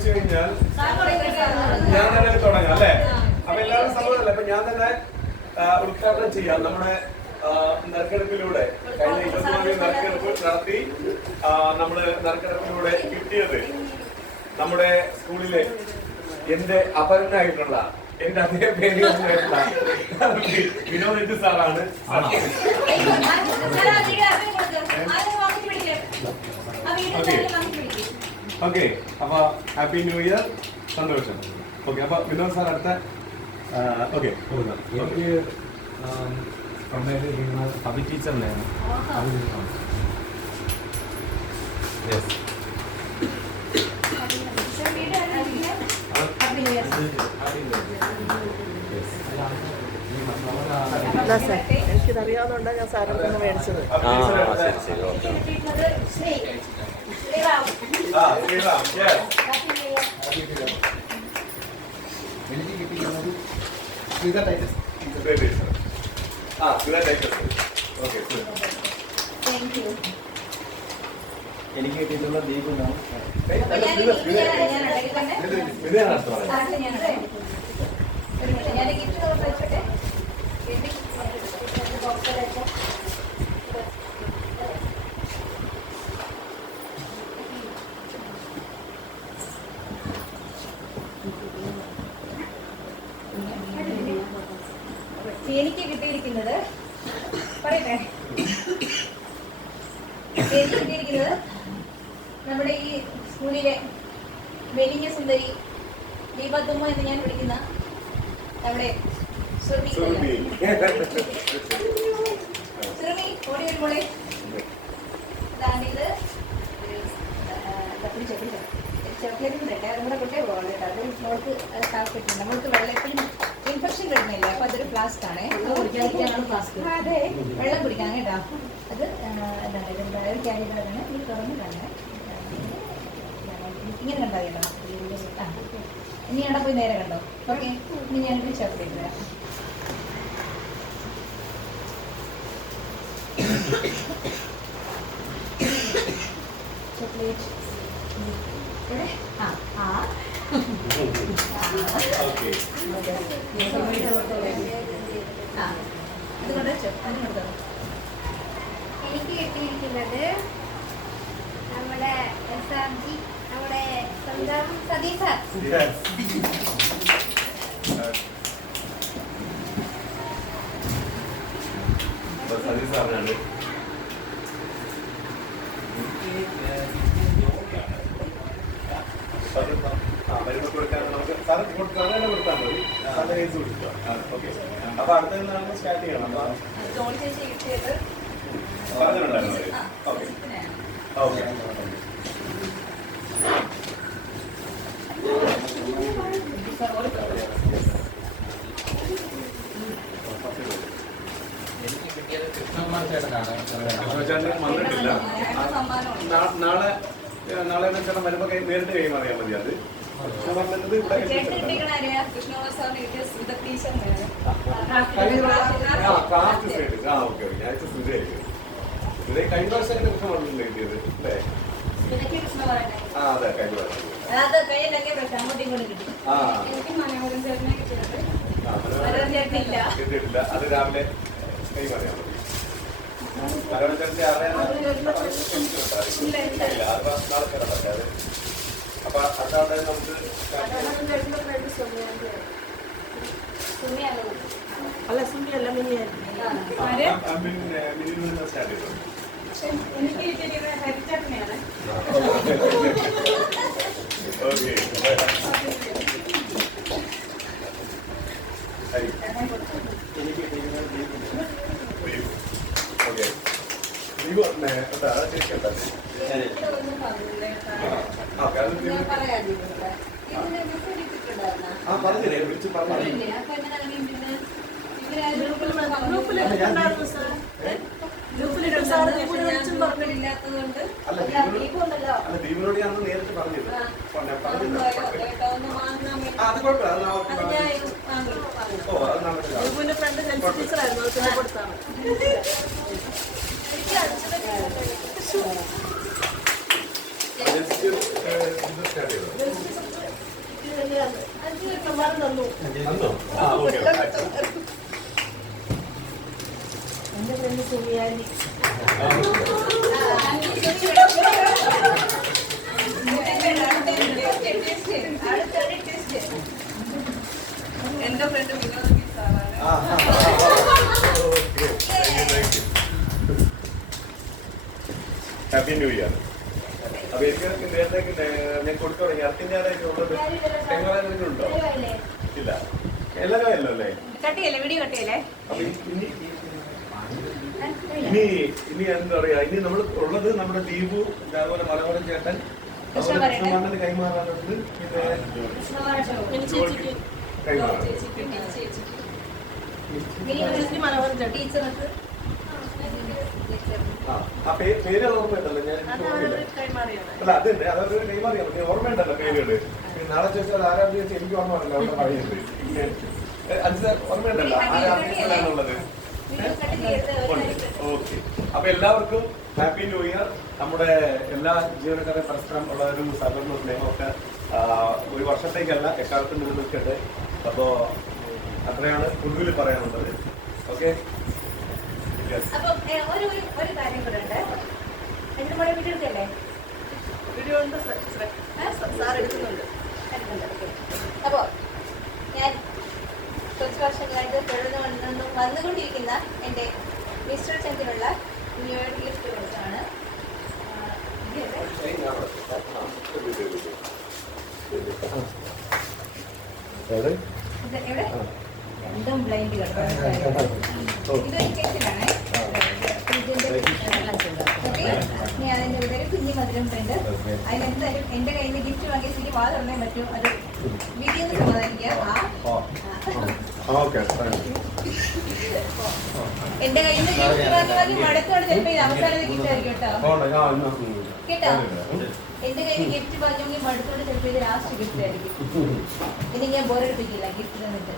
വെച്ച് കഴിഞ്ഞാൽ ഞാൻ തന്നെ തുടങ്ങാം അല്ലേ? അപ്പൊ എല്ലാവരും സമ്മതമല്ലേ? അപ്പൊ ഞാൻ തന്നെ ഉദ്ഘാടനം ചെയ്യാം. നമ്മുടെ നറുക്കെടുപ്പിലൂടെ കഴിഞ്ഞ 24 നറുക്കെടുപ്പ് നടത്തി നമ്മള് നറുക്കെടുപ്പിലൂടെ കിട്ടിയത് നമ്മുടെ സ്കൂളിലെ എന്റെ അപരനായിട്ടുള്ള എന്റെ അതേ പേര് വിനോദ് സാറാണ്. ഓക്കെ, അപ്പൊ ഹാപ്പി ന്യൂ ഇയർ. സന്തോഷം. ഓക്കെ, അപ്പൊ വിനോദ് സാർ അടുത്ത. ഓക്കെ, എനിക്ക് കവി ടീച്ചറിനെയാണ്. എനിക്കിതറിയാവുന്നതുകൊണ്ടാണ് ഞാൻ സാറിൽ നിന്ന് മേടിച്ചത്. എനിക്ക് കിട്ടിയിട്ടുള്ള ദീപുണ്ടാവും. എനിക്ക് കിട്ടിയിരിക്കുന്നത് പറയട്ടെ, എനിക്ക് കിട്ടിയിരിക്കുന്നത് നമ്മുടെ ഈ സ്കൂളിലെ വെലിഞ്ഞ സുന്ദരി ദീപത്തുമ്മ എന്ന് ഞാൻ വിളിക്കുന്ന നമ്മുടെ സുർമി ഓടി വരുമ്പോളെ ഇതാണിത്. ചോക്ലേറ്റും തരട്ടെ, അതും കൂടെ കൊണ്ടേ പോകാം കേട്ടോ. അത് മോൾക്ക് താല്പര്യം. നമ്മൾക്ക് വെള്ളത്തിൽ ഇൻഫെക്ഷൻ വരുന്നില്ല, അപ്പൊ അതൊരു ഫ്ലാസ്ക് ആണ്. അതെ, വെള്ളം കുടിക്കാൻ കേട്ടോ. അത് എന്താണ് ഒരു ക്യാരിയർ തന്നെ ഇത് തുറന്ന് തന്നെ ഇങ്ങനെ കണ്ടാ കേട്ടോ. ഇനി അവിടെ പോയി നേരെ കണ്ടോ. ഓക്കെ, ഇനി ഞാനൊരു ചോക്ലേറ്റ് തരാം. ചോക്ലേറ്റ് എനിക്ക് കിട്ടിയിരിക്കുന്നത് നമ്മുടെ സാർജി, നമ്മുടെ സ്വന്തം സതീഷ് സാർ. സതീഷ് സാറിനാണ്. വരുമ്പോ കൊടുക്കാൻ നമുക്ക് സാറ് കൊടുക്കാൻ കൊടുത്താൽ മതി. സാറിന്റെ കേസ് കൊടുക്കുക. ഓക്കെ, അപ്പൊ അടുത്ത നമ്മൾ സ്റ്റാർട്ട് ചെയ്യണം. അപ്പൊ പറഞ്ഞിട്ടുണ്ടായിരുന്നു. ഓക്കെ ഓക്കെ, വന്നിട്ടില്ല. നാളെ ചേട്ടൻ വരുമ്പോ നേരിട്ട് കൈമാറിയാൽ മതി. അത് പറഞ്ഞത് ഇവിടെ കഴിഞ്ഞ പ്രാവശ്യം കൃഷ്ണ വന്നിട്ടുണ്ട് കിട്ടിയത് അല്ലേ? ആ അതെ, കഴിഞ്ഞ പ്രാവശ്യം കിട്ടിയിട്ടില്ല. അത് രാവിലെ കൈമാറിയാൽ മതി. മനോരഞ്ജന്റെ നാളെ കയറാൻ പറ്റാതെ. അപ്പൊ അതാണ് നമുക്ക് അല്ല, സുമിയല്ല, മിനിയായിരുന്നു. മിനിമം സ്റ്റാർട്ട് ചെയ്തു. ഓക്കെ, ഓക്കെ, നീ പറഞ്ഞേ ചേച്ചിയുണ്ടോ? ആ പറഞ്ഞേ, വിളിച്ച് പറഞ്ഞു. അല്ല, ദീപിനോട് ഞാൻ നേരിട്ട് പറഞ്ഞത്. അത് കുഴപ്പമില്ല. ഓ, അത് നമ്മുടെ ഫ്രണ്ട് ടീച്ചറായിരുന്നു. കൊടുത്താണ് ജസ്റ്റ് ഇത് സ്റ്റാർട്ട് ചെയ്തോ. തന്നെയാണ് സമ്മാനം തന്നു. തന്നോ? ആ, ഓക്കേ. എന്റെ ഫ്രണ്ട് സുമിയാനി. എന്റെ ഫ്രണ്ട് വിനോദി സാറാണ്. ആ, okay. Thank you. Happy new year. അപ്പൊ എനിക്ക് നേരത്തെ ഞാൻ കൊടുത്തു തുടങ്ങി. അടുത്ത ഞായറാഴ്ചയുള്ളത് തെങ്ങുണ്ടോ? ഇല്ല, എല്ലാവരും ആയല്ലോ അല്ലേ? കട്ടിയല്ലേ വീഡിയോ കട്ടിയല്ലേ? അപ്പൊ ഇനി എന്താ പറയാ, ഇനി നമ്മൾ ഉള്ളത് നമ്മുടെ ദീപു, അതുപോലെ മലമൂലം ചേട്ടൻ, കൃഷ്ണമണ്ഡല് കൈമാറാനുണ്ട്. പിന്നെ ചേച്ചിക്ക് കൈമാറാൻ മനോഹരൻ ചേട്ടൻ ടീച്ചർക്ക് ആ പേര് ഓർമ്മയുണ്ടല്ലോ. ഞാൻ കൈമാറിയാണ്. അല്ല അതന്നെ, അതൊരു കൈമാറിയാ മതി. ഓർമ്മയുണ്ടല്ലോ പേരുകള്. നാളെ ചോദിച്ചാൽ ആരാധന ചോദിച്ചാൽ എനിക്ക് ഓർമ്മ പറയില്ല. അവിടെ പറയുന്നത് അഞ്ച് ഓർമ്മയുണ്ടല്ലോ ആരാധനയാണുള്ളത്. ഓക്കെ. അപ്പൊ എല്ലാവർക്കും ഹാപ്പി ന്യൂ ഇയർ. നമ്മുടെ എല്ലാ ജീവനക്കാരെ പരസ്പരം ഉള്ള ഒരു സഹകരണ സ്നേഹമൊക്കെ ഒരു വർഷത്തേക്കല്ല എക്കാലത്തും നിലനിൽക്കട്ടെ. അപ്പോ അത്രയാണ് പൊതുവിൽ പറയാനുള്ളത്. ഓക്കെ. അപ്പൊ ഒരു കാര്യം കൂടെ ഉണ്ട്. രണ്ടു മണി വീഡിയോ എടുക്കല്ലേ? വീഡിയോ ഉണ്ട്, സാർ എടുക്കുന്നുണ്ട്. അപ്പോ ഞാൻ കുറച്ച് വർഷങ്ങളായിട്ട് തുടർന്ന് വന്നുകൊണ്ടിരിക്കുന്ന എൻ്റെ മിസ്റ്റർ ചന്ദ്രനുള്ള ന്യൂ ഇയർ ഗിഫ്റ്റ് കൊടുത്താണ്. എവിടെ രണ്ടും ബ്ലൈൻഡ് കേട്ടോ. ഇതൊരു കേസിലാണ്. ഇനി അതിൻ്റെ ഒരു കുഞ്ഞു മധുരം ഉണ്ട്. അതിനെന്തായാലും എൻ്റെ കയ്യിൽ നിന്ന് ഗിഫ്റ്റ് വാങ്ങിയ സ്ഥിതി വാ തുറന്നേ പറ്റൂ. അത് വീട്ടിൽ നിന്ന് സമാധാനിക്കുക. എന്റെ കയ്യിൽ നിന്ന് ഗിഫ്റ്റ് വാങ്ങി മടക്കോട് ചിലപ്പോ ഇത് അവസാനത്തെ ഗിഫ്റ്റ് ആയിരിക്കും കേട്ടോ. എന്റെ കയ്യിൽ ഗിഫ്റ്റ് വാങ്ങിയെങ്കിൽ മടുത്തോട് ചിലപ്പോ ഇത് ലാസ്റ്റ് ഗിഫ്റ്റ് ആയിരിക്കും. ഇനി ഞാൻ ബോറടിപ്പിക്കില്ല ഗിഫ്റ്റ് തന്നിട്ട്.